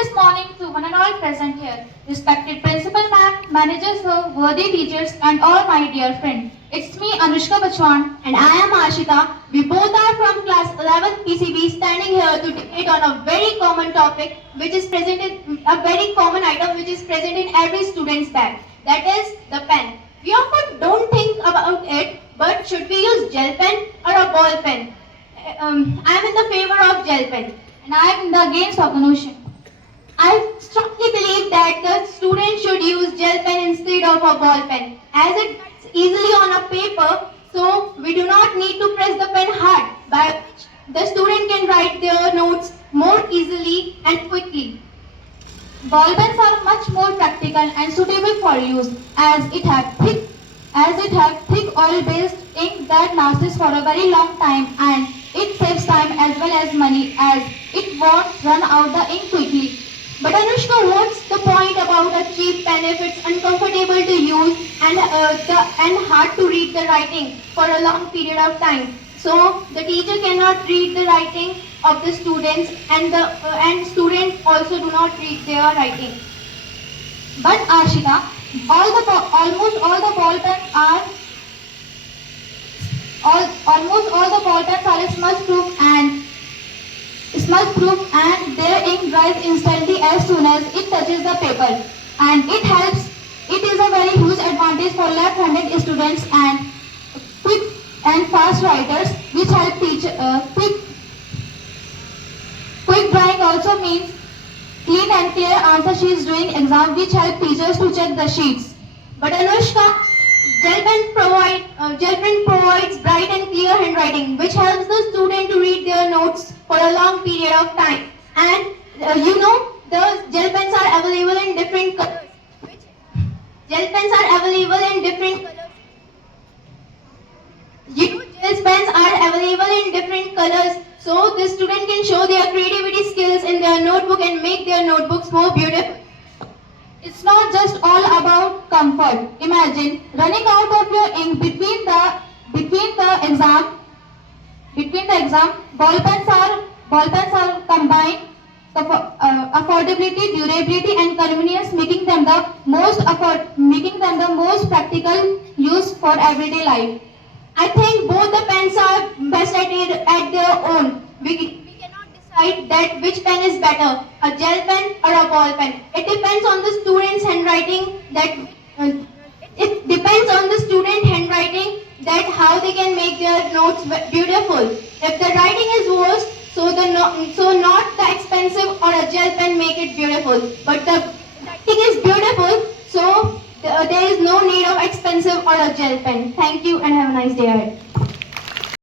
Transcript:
glorious morning to one and all present here. Respected Principal Ma'am, managers, sir, worthy teachers, and all my dear friends. It's me, Anushka Bachwan, and I am Ashita. We both are from class 11 PCB, standing here to debate on a very common topic, which is a very common item which is present in every student's bag. That is the pen. We often don't think about it, but should we use gel pen or a ball pen? I am in the favor of gel pen, and I am in the against of the notion. I strongly believe that the student should use gel pen instead of a ball pen, as it cuts easily on a paper, so we do not need to press the pen hard, by which the student can write their notes more easily and quickly. Ball pens are much more practical and suitable for use, as it have thick oil-based ink that lasts for a very long time, and it saves time as well as money, as it won't run out the ink quickly. But Anushka, what's the point about a cheap pen if it's uncomfortable to use and hard to read the writing for a long period of time? So the teacher cannot read the writing of the students, and students also do not read their writing. But Ashita, almost all the ball pens are smudge-proof and their ink dries instantly as soon as it touches the paper. And it is a very huge advantage for left-handed students and quick and fast writers, which help teach quick drawing also means clean and clear answer sheets during exam, which help teachers to check the sheets. But Anushka, gel pen provides bright and clear handwriting, which helps the student to read their notes for a long period of time. And the gel pens are available in different colors. Gel pens are available in different colors. Gel pens are available in different colors, so the student can show their creativity skills in their notebook and make their notebooks more beautiful. It's not just all about comfort. Imagine running out of your ink between the exam. Ball pens are combined affordability, durability, and convenience, making them the most practical use for everyday life. I think both the pens are best at their own. We cannot decide that which pen is better, a gel pen or a ball pen. It depends on the student's handwriting that how they can make their notes beautiful. If the writing is worse, so not the expensive or a gel pen make it beautiful. But the writing is beautiful, so there is no need of expensive or a gel pen. Thank you and have a nice day ahead.